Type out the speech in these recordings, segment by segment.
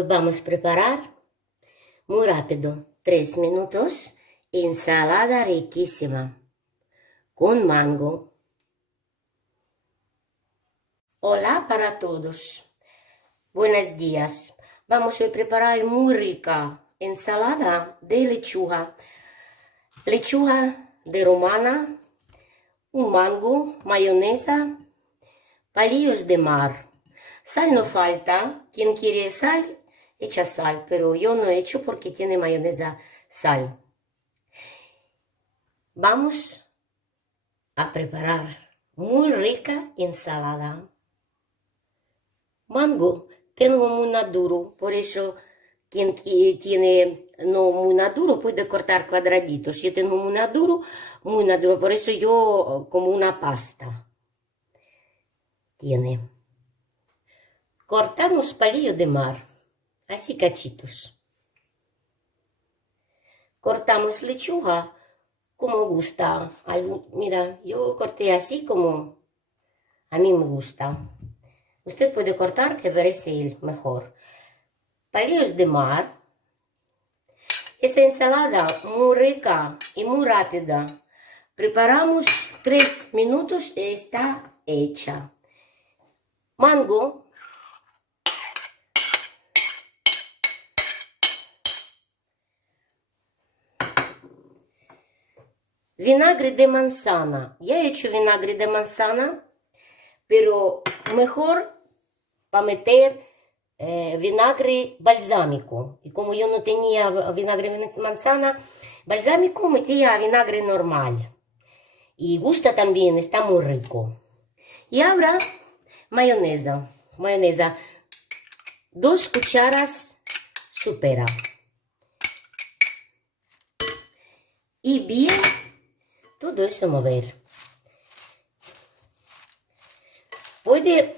Hoy vamos a preparar muy rápido, 3 minutos, ensalada riquísima con mango. Hola para todos, buenos días. Vamos a preparar muy rica ensalada de lechuga de romana, un mango, mayonesa, palillos de mar. Sal no falta, quien quiere sal, echa sal, pero yo no echo porque tiene mayonesa sal. Vamos a preparar muy rica ensalada. Mango tengo muy maduro, por eso quien tiene no muy maduro puede cortar cuadraditos. Yo tengo muy maduro, por eso yo como una pasta. Tiene. Cortamos palillo de mar, así cachitos. Cortamos lechuga como gusta. Mira, yo corté así como a mí me gusta. Usted puede cortar que parece el mejor. Palillos de mar. Esta ensalada muy rica y muy rápida. Preparamos 3 minutos y está hecha. Mango. Vinagre de manzana. Ya he hecho vinagre de manzana, pero mejor para meter vinagre balsámico. Y como yo no tenía vinagre de manzana, balsámico metía vinagre normal. Y gusta también, está muy rico. Y ahora mayonesa. 2 cucharas supera. Y bien, todo eso mover. Puede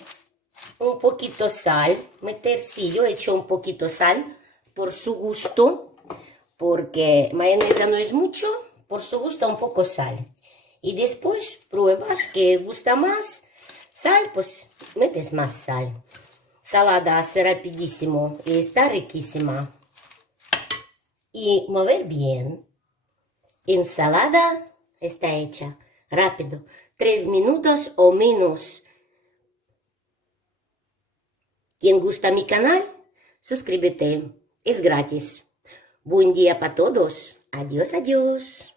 un poquito sal, meter, sí, yo he hecho un poquito sal por su gusto, porque mayonesa no es mucho, por su gusto un poco sal. Y después pruebas que gusta más sal, pues metes más sal. Salada hace rapidísimo y está riquísima. Y mover bien. Ensalada está hecha rápido, 3 minutos o menos. Quien gusta mi canal, suscríbete, es gratis. Buen día para todos. Adiós, adiós.